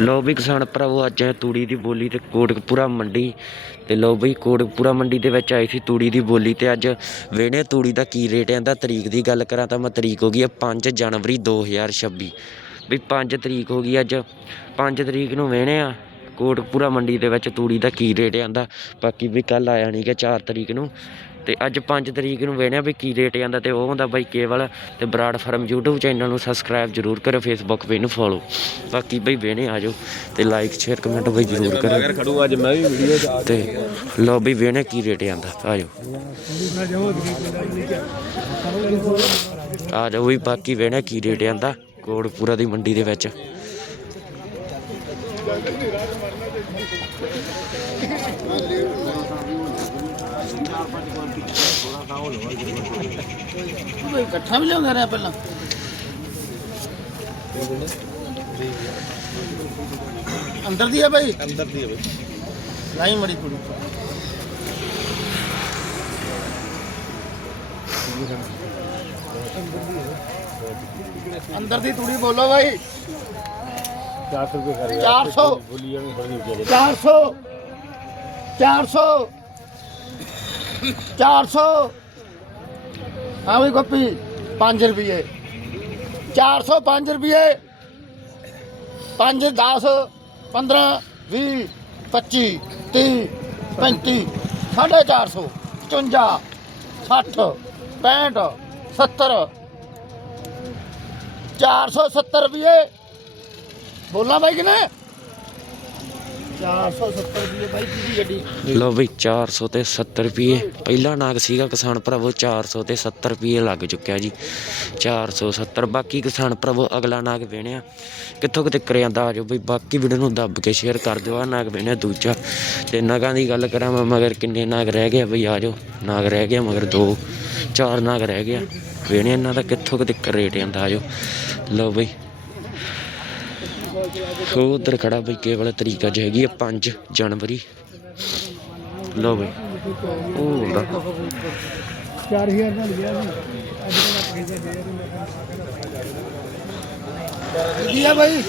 ਲੋ ਵੀ ਕਿਸਾਨ ਭਰਾਵੋ, ਅੱਜ ਹੈ ਤੂੜੀ ਦੀ ਬੋਲੀ ਤੇ ਕੋਟਕਪੂਰਾ ਮੰਡੀ। ਤੇ ਲੋ ਵੀ ਕੋਟਕਪੂਰਾ ਮੰਡੀ ਦੇ ਵਿੱਚ ਆਈ ਸੀ ਤੂੜੀ ਦੀ ਬੋਲੀ ਤੇ ਅੱਜ ਵੇਣੇ ਤੂੜੀ ਦਾ ਕੀ ਰੇਟ ਆਂਦਾ ਤਰੀਕ ਦੀ ਗੱਲ ਕਰਾਂ ਤਾਂ ਮੈਂ ਤਰੀਕ ਹੋ ਗਈ ਹੈ 5 ਜਨਵਰੀ 2026 ਵੀ 5 ਤਰੀਕ ਹੋ ਗਈ ਅੱਜ 5 ਤਰੀਕ ਨੂੰ ਵੇਣੇ ਆ ਕੋਟਕਪੂਰਾ ਮੰਡੀ ਦੇ ਵਿੱਚ ਤੂੜੀ ਦਾ ਕੀ ਰੇਟ ਆਂਦਾ ਬਾਕੀ ਵੀ ਕੱਲ ਆਇਆ ਨਹੀਂ ਕਿ 4 ਤਰੀਕ ਨੂੰ। ਤੇ ਅੱਜ 5 ਤਰੀਕ ਨੂੰ ਵੇਣਿਆ ਵੀ ਕੀ ਰੇਟ ਆਂਦਾ ਤੇ ਉਹ ਹੁੰਦਾ ਬਾਈ ਕੇਵਲ ਤੇ ਬਰਾੜ ਫਾਰਮ YouTube ਚੈਨਲ ਨੂੰ ਸਬਸਕ੍ਰਾਈਬ ਜਰੂਰ ਕਰਿਓ Facebook ਪੇਜ ਨੂੰ ਫੋਲੋ ਬਾਕੀ ਬਈ ਵੇਣੇ ਆ ਜਾਓ ਤੇ ਲਾਈਕ ਸ਼ੇਅਰ ਕਮੈਂਟ ਬਈ ਜਰੂਰ ਕਰਿਓ। ਅਗਰ ਖੜੂ ਅੱਜ ਮੈਂ ਵੀ ਵੀਡੀਓ ਚ ਆ ਤੇ ਲੋ ਵੀ ਵੇਣੇ ਕੀ ਰੇਟ ਆ ਜਾਓ ਆ ਜਾਓ ਵੀ ਬਾਕੀ ਵੇਣੇ ਕੀ ਰੇਟ ਆਂਦਾ ਕੋਟਪੂਰਾ ਦੀ ਮੰਡੀ ਦੇ ਵਿੱਚ। ਇਕੱਠਾ ਵੀ ਲਿਆਉਂਦਾ ਰਿਹਾ ਪਹਿਲਾਂ? ਅੰਦਰ ਦੀ ਹੈ ਭਾਈ ਅੰਦਰ ਦੀ ਹੋਵੇ ਲਾਈ ਮੜੀ ਕੁੜੀ ਅੰਦਰ ਦੀ ਤੂੜੀ ਬੋਲੋ ਭਾਈ 400 ਰੁਪਏ ਕਰ 400 ਬੋਲੀ ਐਵੇਂ ਬੜੀ ਵਿਚਾਰੇ 400 400 400 ਹਾਂ ਵੀ ਗੋਪੀ 5 ਰੁਪਏ 405 ਰੁਪਏ 5 10 15 20 25 30 35 450 55 60 65 70 470 ਰੁਪਏ ਬੋਲਾਂ ਬਾਈ ਕਿਨੇ? 470 ਰੁਪਏ ਬਾਈ ਕਿਹਦੀ ਗੱਡੀ? ਲੋ ਬਈ 400 ਤੇ 70 ਰੁਪਏ। ਪਹਿਲਾ ਨਾਗ ਸੀਗਾ ਕਿਸਾਨ ਭਰਾਵੋ 400 ਤੇ 70 ਰੁਪਏ ਲੱਗ ਚੁੱਕਿਆ ਜੀ। 470 ਬਾਕੀ ਕਿਸਾਨ ਭਰਾਵੋ ਅਗਲਾ ਨਾਗ ਵੇਣਿਆ। ਕਿੱਥੋਂ ਕਿਤੇ ਕਰਿਆ ਜਾਂਦਾ, ਆ ਜਾਓ ਬਈ, ਬਾਕੀ ਵੀਡੀਓ ਨੂੰ ਦੱਬ ਕੇ ਸ਼ੇਅਰ ਕਰ ਦਿਓ ਆ ਨਾਗ ਵੇਣਿਆ ਦੂਜਾ। ਤੇ ਨਗਾਂ ਦੀ ਗੱਲ ਕਰਾਂ ਮੈਂ, ਮਗਰ ਕਿੰਨੇ ਨਾਗ ਰਹਿ ਗਏ ਬਈ, ਆ ਜਾਓ, ਨਾਗ ਰਹਿ ਗਿਆ ਮਗਰ ਦੋ, ਚਾਰ ਨਾਗ ਰਹਿ ਗਿਆ। ਵੇਣਿਆ ਇਹਨਾਂ ਦਾ ਕਿੱਥੋਂ ਕਿਤੇ ਰੇਟ ਜਾਂਦਾ, ਆ ਜਾਓ। ਲਓ ਬਈ ਉਹ ਉਧਰ ਖੜਾ ਬਈ ਕੇਵਲ ਤਰੀਕ ਅੱਜ ਹੈਗੀ ਆ 5 ਜਨਵਰੀ। ਲਓ ਬਈ। ਉਹ ਹੁੰਦਾ। 4000 ਦਾ ਲਿਆ ਸੀ ਕੀ ਆ ਭਾਈ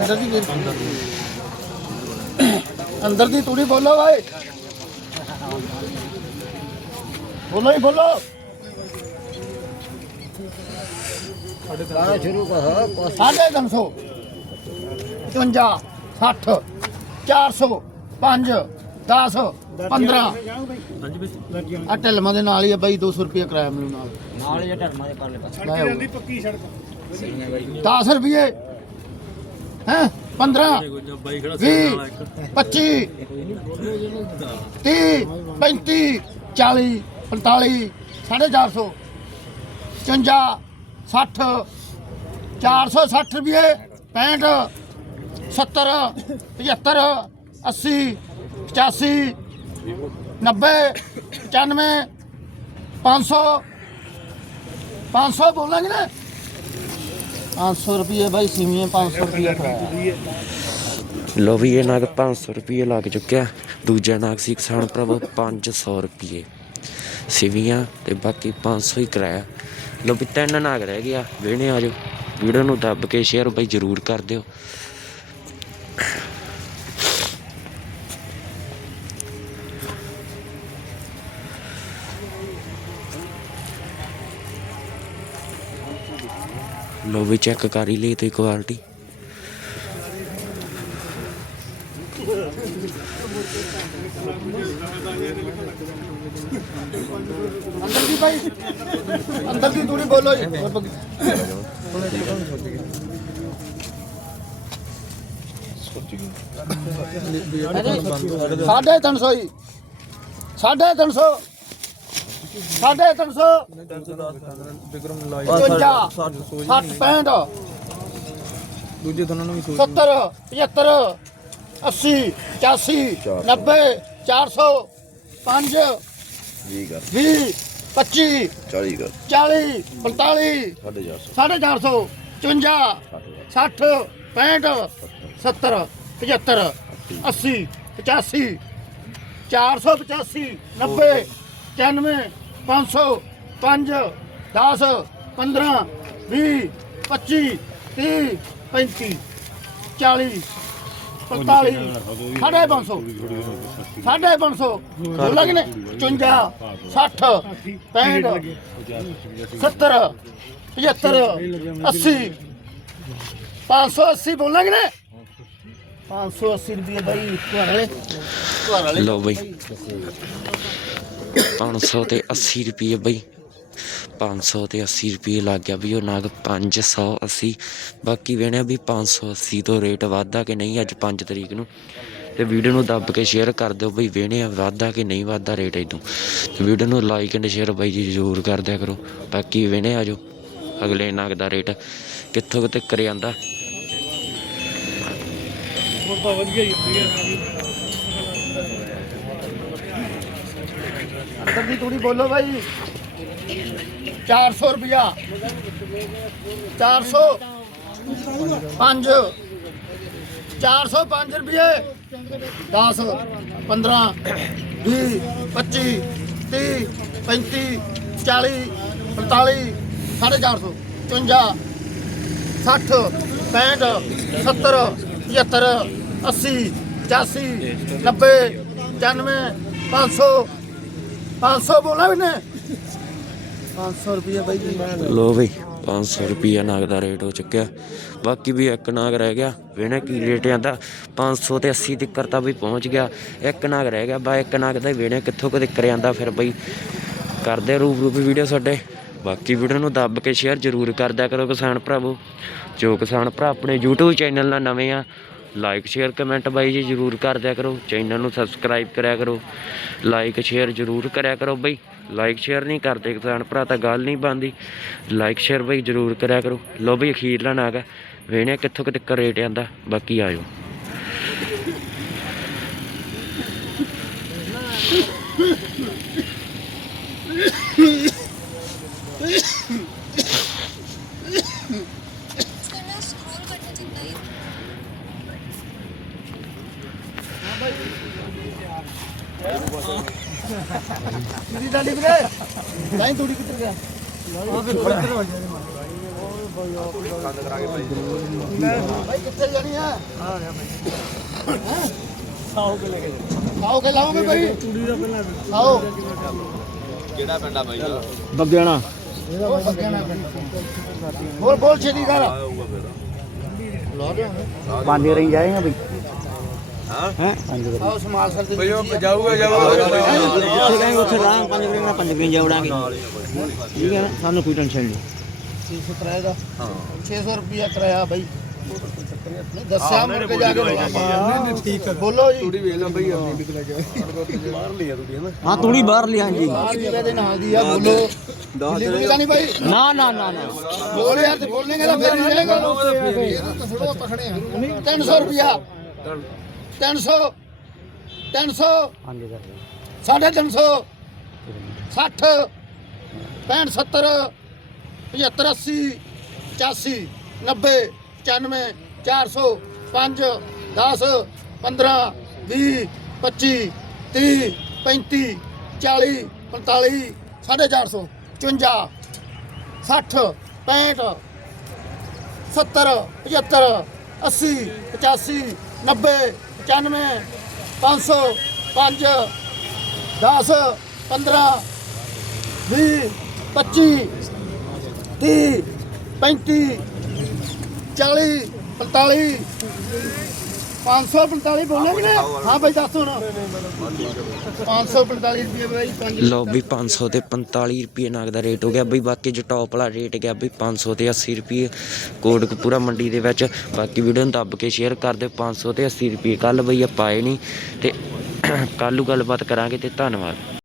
ਅੰਦਰ ਦੀ ਅੰਦਰ ਦੀ ਤੂੜੀ ਬੋਲੋ ਭਾਈ ਬੋਲੋ ਹੀ ਬੋਲੋ। ਸਾਡਾ ਸ਼ੁਰੂ ਕਰ ਸਾਢੇ ਤਿੰਨ ਸੌ। 55 60 400 5 10 15 ਆ ਢਲਮਾ ਦੇ ਨਾਲ ਹੀ ਆ ਬਾਈ 200 ਰੁਪਏ ਕਿਰਾਇਆ ਮਿਲੂ ਨਾਲ। ਨਾਲ ਹੀ ਢਲਮਾ ਦੇ ਪਰਲੇ ਪਾਸੇ। ਜਾਂਦੀ ਪੱਕੀ ਸੜਕ। 10 ਰੁਪਏ ਹੈ? 15 20 25 30 35 40 45 450 55 60 460 ਰੁਪਏ 65 70 75 80 85 90 95 500 500 ਬੋਲਾਂਗੇ ਨਾ 500 ਰੁਪਏ ਬਾਈ ਸਿਮੀਆਂ 500 ਰੁਪਏ ਕਰਾਇਆ ਲੋ ਵੀ, ਇਹ ਨਾਗ 500 ਰੁਪਏ ਲੱਗ ਚੁੱਕਿਆ। ਦੂਜਾ ਨਾਗ ਸੀ ਕਿਸਾਨ ਭਰਾਵੋ 500 ਰੁਪਏ। ਸਿਵੀਆਂ ਤੇ ਬਾਕੀ 500 ਹੀ ਕਿਰਾਇਆ। ਲੋ ਵੀ ਤਿੰਨ ਨਾਗ ਰਹਿ ਗਿਆ ਵੇਣੇ ਆ ਜਾਓ। ਵੀਡੀਓ ਨੂੰ ਦੱਬ ਕੇ ਸ਼ੇਅਰ ਬਈ ਜਰੂਰ ਕਰ ਦਿਓ। ਲੋ ਵੀ ਚੈੱਕ ਕਰ ਹੀ ਲਈ ਤੇ ਕੁਆਲਿਟੀ ਅੰਦਰ ਦੀ ਭਾਈ ਅੰਦਰ ਦੀ ਤੂੜੀ ਬੋਲੋ ਜੀ ਸਾਢੇ ਤਿੰਨ ਸੌ ਜੀ ਸਾਢੇ ਤਿੰਨ ਸੌ ਸਾਢੇ ਤਿੰਨ ਸੌ ਪਚਵੰਜਾ ਸੱਠ ਪੈਂਹਠ ਦੂਜੇ ਦੋਨਾਂ ਨੂੰ ਵੀ 70 75 80 85 90 400 5 20 ਕਰ। 20 25 40 ਕਰ। 40 45 450 ਸਾਢੇ ਚਾਰ ਸੌ 54 60 65 70 75 80 85 485 90 95 500 5 10 15 20 25 30 35 40 45 ਸਾਢੇ ਪੰਜ ਸੌ। ਸਾਢੇ ਪੰਜ ਸੌ। ਬੋਲਾ ਕਿ ਨਹੀਂ 55 60 65 70 75 80 580 ਬੋਲਾ ਕਿ ਨਹੀਂ 580 ਰੁਪਏ ਬਾਈ ਤੁਹਾਡੇ ਵਾਲੇ। ਤੁਹਾਡੇ ਵਾਲੇ। ਲਓ ਬਈ। 500 ਤੇ 80 ਰੁਪਏ ਬਈ। 500 ਤੇ 80 ਰੁਪਏ ਲੱਗ ਗਿਆ ਵੀ ਉਹ ਨਾਗ 580 ਬਾਕੀ ਵੇਣਿਆ ਵੀ 580 ਤੋਂ ਰੇਟ ਵਾਧਾ ਕਿ ਨਹੀਂ ਅੱਜ 5 ਤਰੀਕ ਨੂੰ। ਤੇ ਵੀਡੀਓ ਨੂੰ ਦੱਬ ਕੇ ਸ਼ੇਅਰ ਕਰ ਦਿਓ ਬਈ ਵੇਣਿਆ ਵਾਧਾ ਕਿ ਨਹੀਂ ਵਾਧਾ ਰੇਟ ਇਦੋਂ ਤੇ ਵੀਡੀਓ ਨੂੰ ਲਾਈਕ ਐਂਡ ਸ਼ੇਅਰ ਬਾਈ ਜੀ ਜ਼ਰੂਰ ਕਰ ਦਿਆ ਕਰੋ। ਬਾਕੀ ਵੇਣਿਆ ਜੋ ਅਗਲੇ ਨਾਗ ਦਾ ਰੇਟ ਕਿੱਥੋਂ ਕੁ ਤੱਕ ਜਾਂਦਾ। ਅੰਦਰ ਦੀ ਤੂੜੀ ਬੋਲੋ ਭਾਈ 400 ਰੁਪਿਆ 400 5 405 ਰੁਪਏ। 10 15 20 25 30 35 40 45 450 54 60 65 70 75 80 85 90 95 500 500 ਬੋਲਾ ਵੀ ਨੇ 500 ਰੁਪਏ ਬਾਈ ਜੀ ਲੋ ਬਈ 500 ਰੁਪਿਆ ਨਾਗ ਦਾ ਰੇਟ ਹੋ ਚੁੱਕਿਆ। ਬਾਕੀ ਵੀ ਇੱਕ ਨਾਗ ਰਹਿ ਗਿਆ ਵੇਣੇ ਕੀ ਰੇਟ ਆਂਦਾ 500 ਤੇ 80 ਤੱਕਰ ਤਾਂ ਵੀ ਪਹੁੰਚ ਗਿਆ। ਇੱਕ ਨਾਗ ਰਹਿ ਗਿਆ, ਬਾ ਇੱਕ ਨਾਗ ਦਾ ਵੇਣੇ ਕਿੱਥੋਂ ਕੁ ਤੱਕਰ ਆਂਦਾ ਫਿਰ ਬਈ। ਕਰਦੇ ਰੂਪ ਰੂਪ ਵੀਡੀਓ ਸਾਡੇ। ਬਾਕੀ ਵੀਡੀਓ ਨੂੰ ਦੱਬ ਕੇ ਸ਼ੇਅਰ ਜ਼ਰੂਰ ਕਰਦਿਆ ਕਰੋ ਕਿਸਾਨ ਭਰਾਵੋ। ਜੋ ਕਿਸਾਨ ਭਰਾ ਆਪਣੇ YouTube ਚੈਨਲ ਨਾਲ ਨਵੇਂ ਆ ਲਾਈਕ ਸ਼ੇਅਰ ਕਮੈਂਟ ਬਾਈ ਜੀ ਜ਼ਰੂਰ ਕਰ ਦਿਆ ਕਰੋ ਚੈਨਲ ਨੂੰ ਸਬਸਕ੍ਰਾਈਬ ਕਰਿਆ ਕਰੋ ਲਾਈਕ ਸ਼ੇਅਰ ਜ਼ਰੂਰ ਕਰਿਆ ਕਰੋ ਬਈ ਲਾਈਕ ਸ਼ੇਅਰ ਨਹੀਂ ਕਰਦੇ ਕਿਸਾਨ ਭਰਾ ਤਾਂ ਗੱਲ ਨਹੀਂ ਬਣਦੀ ਲਾਈਕ ਸ਼ੇਅਰ ਬਈ ਜ਼ਰੂਰ ਕਰਿਆ ਕਰੋ ਲੋ ਬਈ ਅਖੀਰਲਾ ਨਾਗਾ ਵੇਣੇ ਕਿੱਥੋਂ ਕਿਤੇ ਰੇਟ ਆਂਦਾ ਬਾਕੀ ਆਇਓ ਕਰਨਾ ਤੂੜੀ ਡਾਲੀ ਵੀਰੇ ਨਹੀਂ ਤੂੜੀ ਕਿੱਧਰ ਗਿਆ ਭਾਈ ਕਿੱਥੇ ਜਾਣੀ ਆ ਆ ਰਿਹਾ ਭਾਈ ਸਾਓ ਕੇ ਲੈ ਕੇ ਸਾਓ ਕੇ ਲਾਓਗੇ ਭਾਈ ਤੂੜੀ ਦਾ ਪਹਿਲਾਂ ਸਾਓ ਬੱਗਿਆਣਾ। ਬੋਲ ਬੋਲ ਛੇਤੀ ਕਰ। ਪੰਜ ਰਹੀ ਜਾਏਗਾ ਬਈ ਆਓ ਸਮਾਲ ਸਰ ਦੇ ਜਾਊਗਾ ਜਾਊਗਾ। ਉੱਥੇ ਕਹਾਂਗੇ ਉੱਥੇ ਰਾਹ ਪੰਜ ਗ੍ਰੇਨ ਨਾਲ ਪੰਜ ਗ੍ਰੇਨ ਜਾਵੜਾਂਗੇ। ਠੀਕ ਹੈ ਨਾ? ਸਾਨੂੰ ਕੋਈ ਟੈਨਸ਼ਨ ਨਹੀਂ। 600 ਕਿਰਾਏ ਦਾ। 600 ਰੁਪਿਆ ਕਿਰਾਇਆ ਬਾਈ। ਨਹੀਂ ਦੱਸਿਆ ਮੁੜ ਕੇ ਜਾ ਕੇ ਨਹੀਂ ਠੀਕ ਹੈ ਬੋਲੋ ਜੀ। ਤੂੜੀ ਵੇਖ ਲੈ ਬਈ ਆਪਣੀ ਵੀ ਲੈ ਕੇ ਬਾਹਰ ਲਿਆ ਤੂੜੀ ਹੈ ਹਾਂ ਤੂੜੀ ਬਾਹਰ ਲਿਆ ਜੀ ਬਾਹਰ ਜ਼ਿਲ੍ਹੇ ਦੇ ਨਾਲ ਦੀ ਆ ਬੋਲੋ। ਨਹੀਂ ਬਾਈ। ਨਾ ਨਾ ਨਾ ਨਾ। ਬੋਲ ਯਾਰ ਤੇ ਬੋਲਣਗੇ ਤਾਂ ਫਿਰ ਮਿਲੇਗਾ 300 ਰੁਪਿਆ 300 300 ਸਾਢੇ 300 60 65 70 75 80 85 90 95 400 5 10 15 20 25 30 35 40 45 450 54 60 65 70 75 80 85 90 95 500 5 10 15 ਵੀਹ 25 30 35 40 45 545 ਬੋਲੇ ਕਿ ਨਾ ਹਾਂ ਬਾਈ ਦੱਸ ਹੁਣ। 545 ਰੁਪਏ ਬਾਈ ਪੰਜ ਲੋ ਵੀ 500 ਤੇ 45 ਰੁਪਏ ਨਾਗ ਦਾ ਰੇਟ ਹੋ ਗਿਆ। ਬਈ ਬਾਕੀ ਜੋ ਟੌਪ ਵਾਲਾ ਰੇਟ ਗਿਆ ਬਈ 500 ਤੇ 80 ਰੁਪਏ। ਕੋਟਕਪੂਰਾ ਮੰਡੀ ਦੇ ਵਿੱਚ। ਬਾਕੀ ਵੀਡੀਓ ਨੂੰ ਦੱਬ ਕੇ ਸ਼ੇਅਰ ਕਰ ਦਿਓ। 500 ਤੇ 80 ਰੁਪਏ। ਕੱਲ ਬਈ ਆਪਾਂ ਆਏ ਨਹੀਂ ਤੇ ਕੱਲ੍ਹ ਨੂੰ ਗੱਲਬਾਤ ਕਰਾਂਗੇ ਤੇ ਧੰਨਵਾਦ।